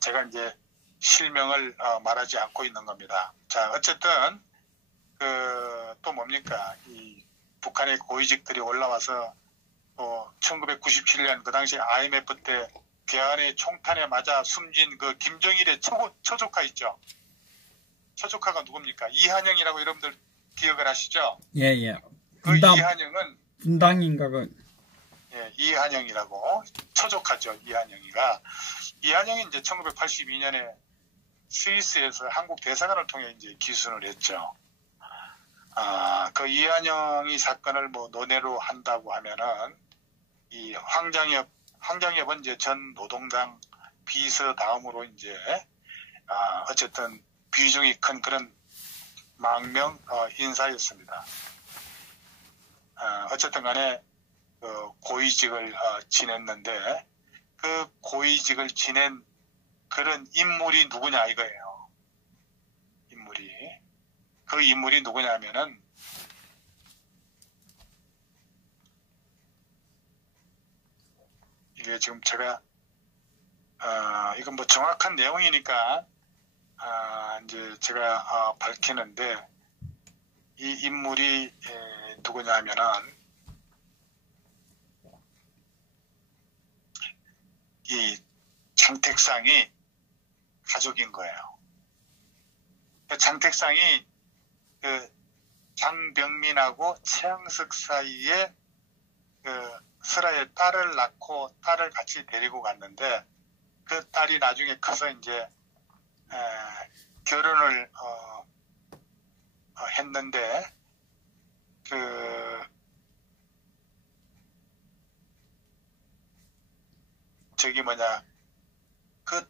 제가 이제 실명을 말하지 않고 있는 겁니다. 자, 어쨌든 또 뭡니까? 이 북한의 고위직들이 올라와서 1997년 그 당시 IMF 때 괴한의 총탄에 맞아 숨진 그 김정일의 처조카 있죠? 처조카가 누굽니까? 이한영이라고 여러분들 기억을 하시죠? 예. 그 이한영은 분당인가 예, 이한영이라고 처조카죠. 이한영이 이제 1982년에 스위스에서 한국 대사관을 통해 이제 기순을 했죠. 그 이한영이 사건을 논외로 한다고 하면은 이 황장엽은 이제 전 노동당 비서 다음으로 이제 어쨌든 비중이 큰 그런 망명 인사였습니다. 어쨌든 간에 고위직을 지냈는데 그 고위직을 지낸 그런 인물이 누구냐 이거예요. 그 인물이 누구냐면은 이게 지금 제가 이건 정확한 내용이니까 이제 제가 밝히는데 이 인물이 누구냐면은 이 장택상이 가족인 거예요. 장택상이 그 장병민하고 최양석 사이에 그 설아의 딸을 낳고 딸을 같이 데리고 갔는데 그 딸이 나중에 커서 이제 결혼을 했는데 그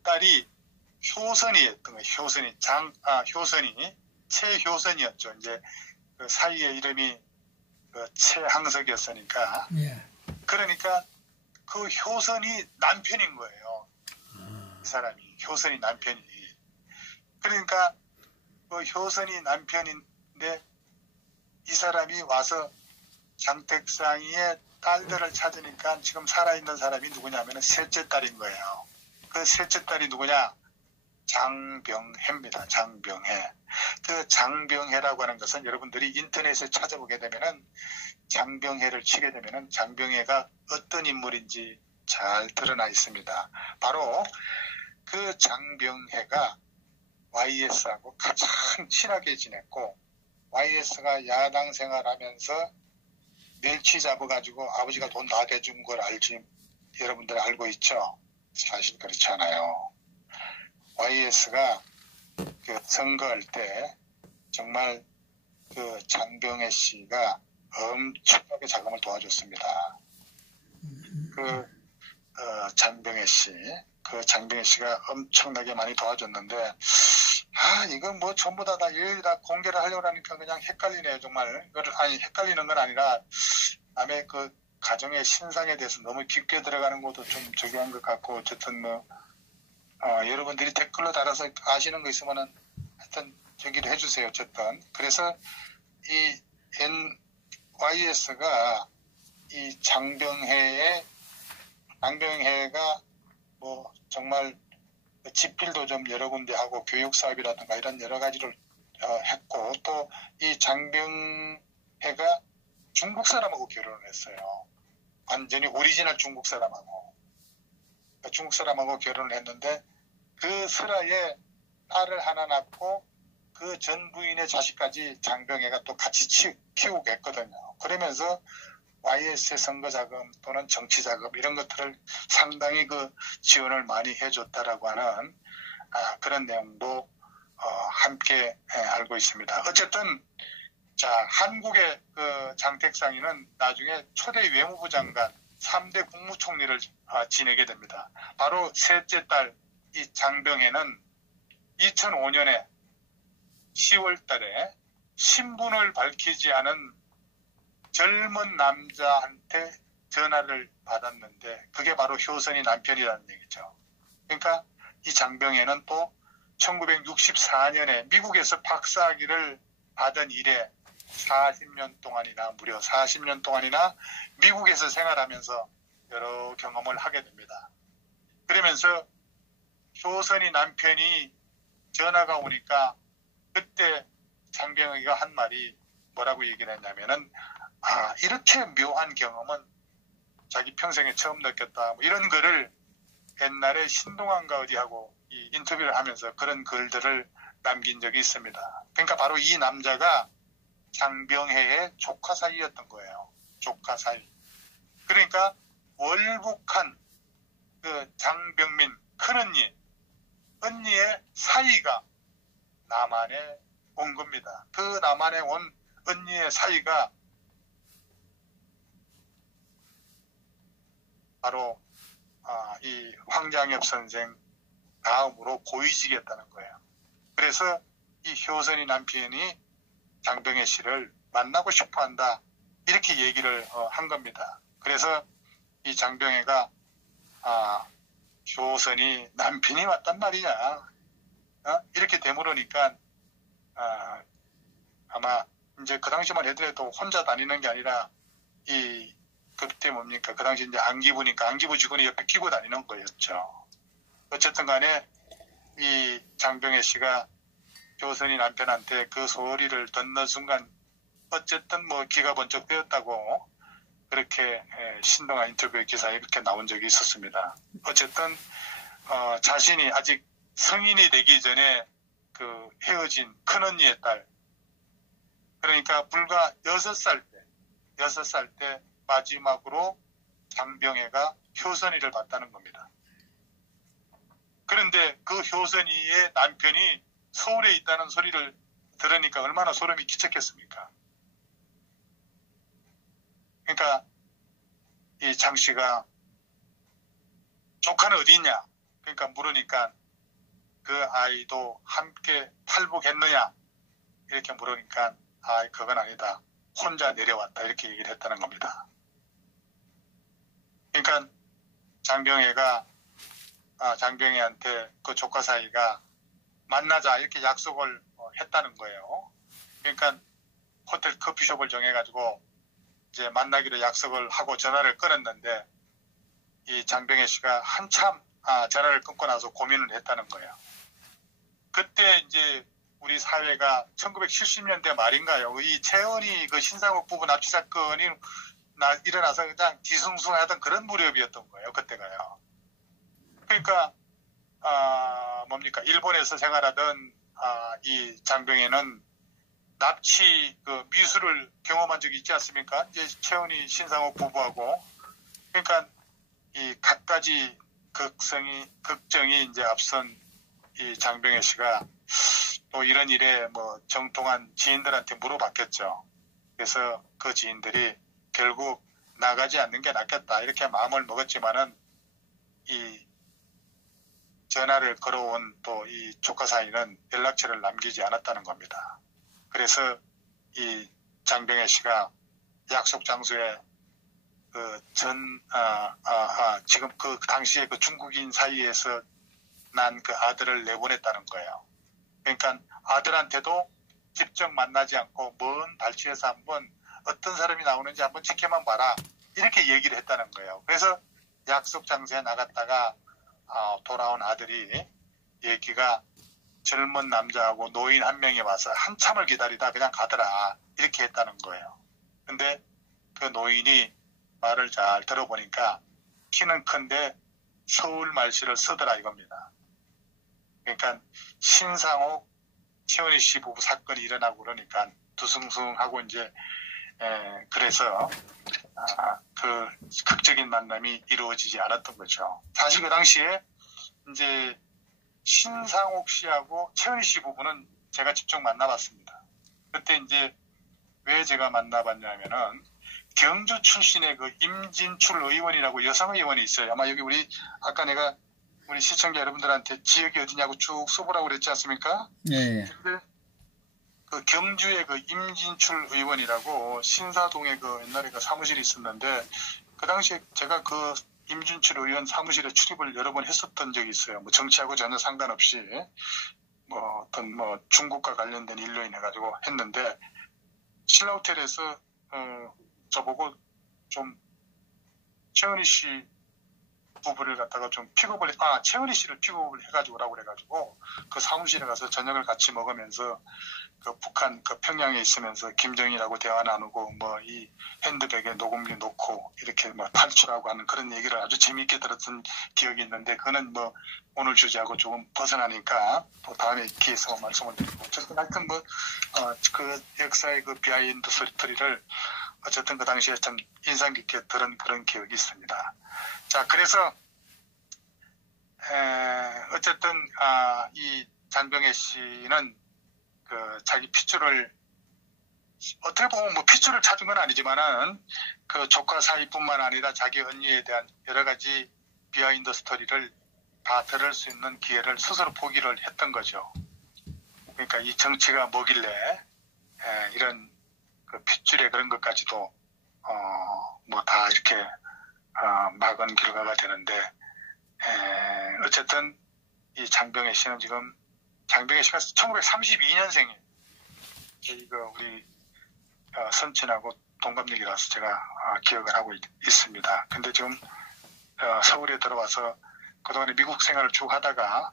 딸이 효선이였던 거예요. 효선이 최효선이었죠. 이제 그 사위의 이름이 그 최항석이었으니까. 예. 그러니까 그 효선이 남편인 거예요. 이 사람이 효선이 남편이. 그러니까 그 효선이 남편인데 이 사람이 와서 장택상이의 딸들을 찾으니까 지금 살아있는 사람이 누구냐면 셋째 딸인 거예요. 그 셋째 딸이 누구냐? 장병해입니다. 장병해. 그 장병해라고 하는 것은 여러분들이 인터넷에 찾아보게 되면은 장병해를 치게 되면은 장병해가 어떤 인물인지 잘 드러나 있습니다. 바로 그 장병해가 YS하고 가장 친하게 지냈고 YS가 야당 생활하면서 멸치 잡아가지고 아버지가 돈 다 대준 걸 알지 여러분들 알고 있죠? 사실 그렇지 않아요. YS가 그 선거할 때 정말 그 장병해 씨가 엄청나게 자금을 도와줬습니다. 장병해 씨, 그 장병해 씨가 엄청나게 많이 도와줬는데, 이건 뭐 전부 다 일일이 다 공개를 하려고 하니까 그냥 헷갈리네요, 정말. 아니, 헷갈리는 건 아니라, 남의 그 가정의 신상에 대해서 너무 깊게 들어가는 것도 좀 저기한 것 같고, 어쨌든 뭐, 여러분들이 댓글로 달아서 아시는 거 있으면은 하여튼 저기를 해주세요, 어쨌든. 그래서 이 YS가 이 장병해가 뭐 정말 집필도 좀 여러 군데 하고 교육 사업이라든가 이런 여러 가지를 했고 또 이 장병해가 중국 사람하고 결혼을 했어요. 완전히 오리지널 중국 사람하고 결혼을 했는데 그 슬하에 딸을 하나 낳고 그 전 부인의 자식까지 장병해가 또 같이 키우고 했거든요. 그러면서 YS의 선거 자금 또는 정치 자금 이런 것들을 상당히 그 지원을 많이 해줬다라고 하는 그런 내용도 함께 알고 있습니다. 어쨌든 자 한국의 그 장택상인은 나중에 초대 외무부 장관 3대 국무총리를 지내게 됩니다. 바로 셋째 딸 이 장병해는 2005년에 10월 달에 신분을 밝히지 않은 젊은 남자한테 전화를 받았는데 그게 바로 효선이 남편이라는 얘기죠. 그러니까 이 장병해는 또 1964년에 미국에서 박사학위를 받은 이래 40년 동안이나 무려 40년 동안이나 미국에서 생활하면서 여러 경험을 하게 됩니다. 그러면서 효선이 남편이 전화가 오니까 그때 장병해가 한 말이 뭐라고 얘기를 했냐면은 이렇게 묘한 경험은 자기 평생에 처음 느꼈다. 뭐 이런 글을 옛날에 신동환과 어디하고 이 인터뷰를 하면서 그런 글들을 남긴 적이 있습니다. 그러니까 바로 이 남자가 장병해의 조카 사이였던 거예요. 조카 사이. 그러니까 월북한 그 장병민 큰언니의 사이가 남한에 온 겁니다. 그 남한에 온 언니의 사이가 바로 이 황장엽 선생 다음으로 고위직이었다는 거예요. 그래서 이 효선이 남편이 장병해 씨를 만나고 싶어한다 이렇게 얘기를 한 겁니다. 그래서 이 장병해가 효선이 남편이 왔단 말이냐 이렇게 되물으니까 아마 이제 그 당시만 해도 혼자 다니는 게 아니라 그때 뭡니까 그 당시 이제 안기부니까 안기부 직원이 옆에 끼고 다니는 거였죠. 어쨌든 간에 이 장병해 씨가 효선이 남편한테 그 소리를 듣는 순간 어쨌든 뭐 기가 번쩍 뜨였다고 그렇게 신동아 인터뷰 기사에 이렇게 나온 적이 있었습니다. 어쨌든 자신이 아직 성인이 되기 전에 그 헤어진 큰언니의 딸 그러니까 불과 6살 때 마지막으로 장병해가 효선이를 봤다는 겁니다. 그런데 그 효선이의 남편이 서울에 있다는 소리를 들으니까 얼마나 소름이 끼쳤겠습니까? 그러니까 이 장 씨가 조카는 어디 있냐? 그러니까 물으니까 그 아이도 함께 탈북했느냐? 이렇게 물으니까 아, 그건 아니다. 혼자 내려왔다. 이렇게 얘기를 했다는 겁니다. 그러니까 장병희한테 그 조카 사이가 만나자 이렇게 약속을 했다는 거예요. 그러니까 호텔 커피숍을 정해가지고 이제 만나기로 약속을 하고 전화를 끊었는데 이 장병희 씨가 한참 전화를 끊고 나서 고민을 했다는 거예요. 그때 이제 우리 사회가 1970년대 말인가요? 이 최은희 그 신상욱 부부 납치 사건이 일어나서 그냥 뒤숭숭하던 그런 무렵이었던 거예요. 그때가요. 그러니까 뭡니까? 일본에서 생활하던 이 장병희는 납치 그 미수를 경험한 적이 있지 않습니까? 이제 최은희 신상욱 부부하고 그러니까 이 갖가지 걱정이 이제 앞선 이 장병희 씨가 또 이런 일에 뭐 정통한 지인들한테 물어봤겠죠. 그래서 그 지인들이 결국 나가지 않는 게 낫겠다 이렇게 마음을 먹었지만은 이 전화를 걸어온 또 이 조카 사이는 연락처를 남기지 않았다는 겁니다. 그래서 이 장병희 씨가 약속 장소에 지금 그 당시에 그 중국인 사이에서 난 그 아들을 내보냈다는 거예요. 그러니까 아들한테도 직접 만나지 않고 먼 발치에서 한번 어떤 사람이 나오는지 한번 지켜만 봐라 이렇게 얘기를 했다는 거예요. 그래서 약속 장소에 나갔다가 돌아온 아들이 얘기가 젊은 남자하고 노인 한 명이 와서 한참을 기다리다 그냥 가더라 이렇게 했다는 거예요. 근데 그 노인이 말을 잘 들어보니까 키는 큰데 서울 말씨를 쓰더라 이겁니다. 그러니까 신상옥 최은희 씨 부부 사건이 일어나고 그러니까 두숭숭하고 이제 그래서 그 극적인 만남이 이루어지지 않았던 거죠. 사실 그 당시에 이제 신상옥 씨하고 최은희 씨 부부는 제가 직접 만나봤습니다. 그때 이제 왜 제가 만나봤냐면은 경주 출신의 그 임진출 의원이라고 여성 의원이 있어요. 아마 여기 아까 내가 우리 시청자 여러분들한테 지역이 어디냐고 쭉 써보라고 그랬지 않습니까? 네. 근데 그 경주의 그 임진출 의원이라고 신사동에 그 옛날에 그 사무실이 있었는데 그 당시에 제가 그 임진출 의원 사무실에 출입을 여러 번 했었던 적이 있어요. 뭐 정치하고 전혀 상관없이 뭐 어떤 뭐 중국과 관련된 일로 인해 가지고 했는데 신라호텔에서 저보고 좀 최은희 씨 부부를 갖다가 좀 최은희 씨를 픽업을 해가지고 오라고 그래가지고 그 사무실에 가서 저녁을 같이 먹으면서 그 북한 그 평양에 있으면서 김정일하고 대화 나누고 뭐 이 핸드백에 녹음기 놓고 이렇게 뭐 탈출하고 하는 그런 얘기를 아주 재미있게 들었던 기억이 있는데 그거는 뭐 오늘 주제하고 조금 벗어나니까 또 다음에 기회에서 말씀을 드리고 어쨌든 하여튼 뭐 그 역사의 그 비하인드 스토리를 어쨌든 그 당시에 참 인상 깊게 들은 그런 기억이 있습니다. 자, 그래서 어쨌든 이 장병희 씨는 그 자기 핏줄을 어떻게 보면 뭐 핏줄을 찾은 건 아니지만은 그 조카 사이뿐만 아니라 자기 언니에 대한 여러 가지 비하인드 스토리를 다 들을 수 있는 기회를 스스로 포기를 했던 거죠. 그러니까 이 정치가 뭐길래 이런 그 핏줄의 그런 것까지도 뭐 다 이렇게 막은 결과가 되는데 어쨌든 이 장병희 씨는 지금 장병희 씨가 1932년생이에요. 우리 선친하고 동갑내기라서 제가 기억을 하고 있습니다. 근데 지금 서울에 들어와서 그동안에 미국 생활을 쭉 하다가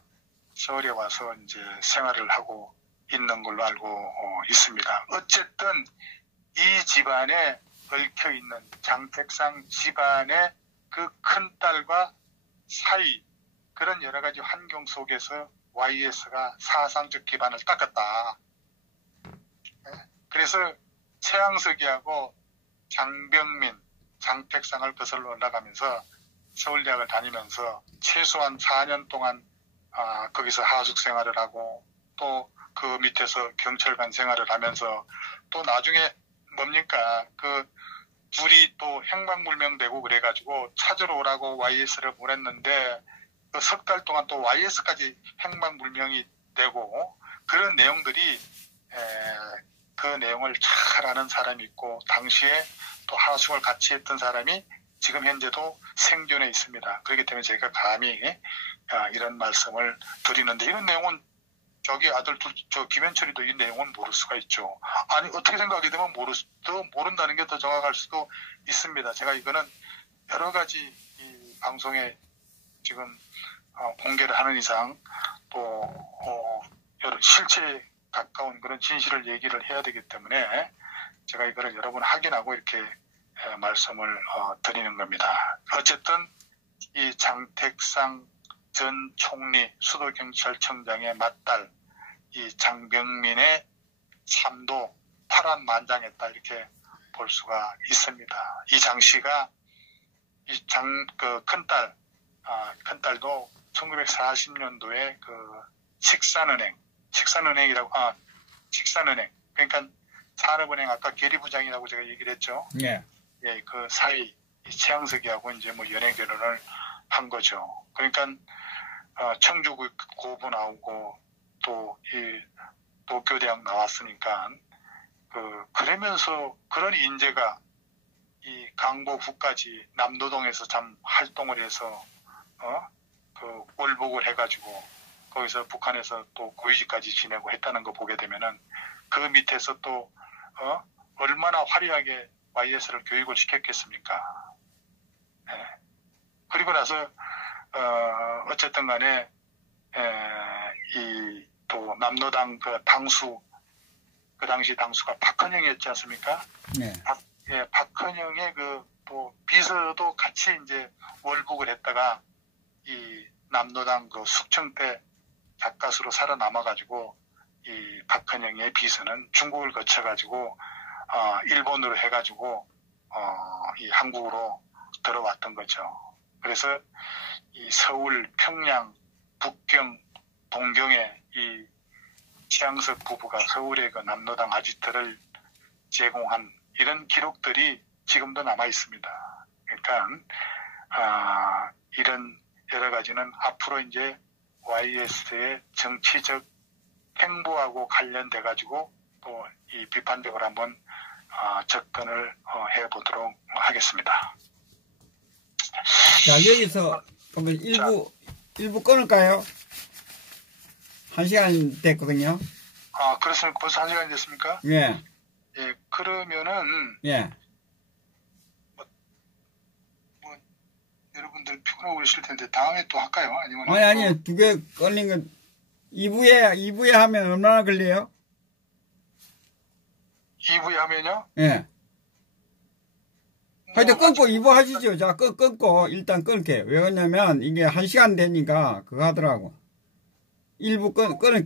서울에 와서 이제 생활을 하고 있는 걸로 알고 있습니다. 어쨌든 이 집안에 얽혀 있는 장택상 집안의 그 큰딸과 사이 그런 여러 가지 환경 속에서 YS가 사상적 기반을 닦았다. 그래서 최양석이하고 장병민, 장택상을 거슬러 올라가면서 서울대학을 다니면서 최소한 4년 동안 거기서 하숙 생활을 하고 또 그 밑에서 경찰관 생활을 하면서 또 나중에 뭡니까 그 둘이 또 행방불명되고 그래가지고 찾으러 오라고 YS를 보냈는데 그 석 달 동안 또 YS까지 행방불명이 되고 그런 내용들이 그 내용을 잘 아는 사람이 있고 당시에 또 하숙을 같이 했던 사람이 지금 현재도 생존해 있습니다. 그렇기 때문에 제가 감히 이런 말씀을 드리는데 이런 내용은 저기 아들 저 김현철이도 이 내용은 모를 수가 있죠. 아니 어떻게 생각하게 되면 모른다는 게 더 정확할 수도 있습니다. 제가 이거는 여러 가지 이 방송에 지금 공개를 하는 이상 또 실체에 가까운 그런 진실을 얘기를 해야 되기 때문에 제가 이거를 여러 번 확인하고 이렇게 말씀을 드리는 겁니다. 어쨌든 이 장택상 전 총리 수도경찰청장의 맏딸 이 장병민의 삶도 파란만장했다 이렇게 볼 수가 있습니다. 이 장 씨가 이 큰딸도 1940년도에 그 식산은행 그러니까 산업은행 아까 계리부장이라고 제가 얘기를 했죠. 예. 예, 그 사이 최양석이하고 이제 뭐 연애 결혼을 한 거죠. 그러니까 청주 고부 나오고 또 이 도쿄대학 나왔으니까 그러면서 그런 인재가 이 강보 후까지 남노동에서 참 활동을 해서 그 월복을 해가지고 거기서 북한에서 또 고위직까지 지내고 했다는 거 보게 되면은 그 밑에서 또 얼마나 화려하게 YS를 교육을 시켰겠습니까? 네. 그리고 나서 어쨌든 간에 이 또 남노당 그 당수 그 당시 당수가 박헌영이었지 않습니까? 네. 박헌영의 그 또 비서도 같이 이제 월북을 했다가 이 남노당 그 숙청 때 가까스로 살아남아가지고 이 박헌영의 비서는 중국을 거쳐가지고 일본으로 해가지고 이 한국으로 들어왔던 거죠. 그래서 이 서울, 평양, 북경, 동경에 이 최양석 부부가 서울의 그 남노당 아지트를 제공한 이런 기록들이 지금도 남아 있습니다. 그러니까 이런 여러 가지는 앞으로 이제 YS의 정치적 행보하고 관련돼 가지고 또 이 비판적으로 한번 접근을 해보도록 하겠습니다. 자, 여기서 그러면 일부 끊을까요? 1시간 됐거든요. 그렇습니까? 벌써 1시간이 됐습니까? 예. 예, 그러면은 예. 뭐 여러분들 피곤하고 그러실 텐데 다음에 또 할까요? 아니면 아니, 두 개 걸린 건 2부에 하면 얼마나 걸려요? 2부에 하면요? 예. 하여튼 끊고 2부 하시죠. 자, 끊고 일단 끊을게요. 왜 그러냐면 이게 1시간 되니까 그거 하더라고. 1부 끊을게요.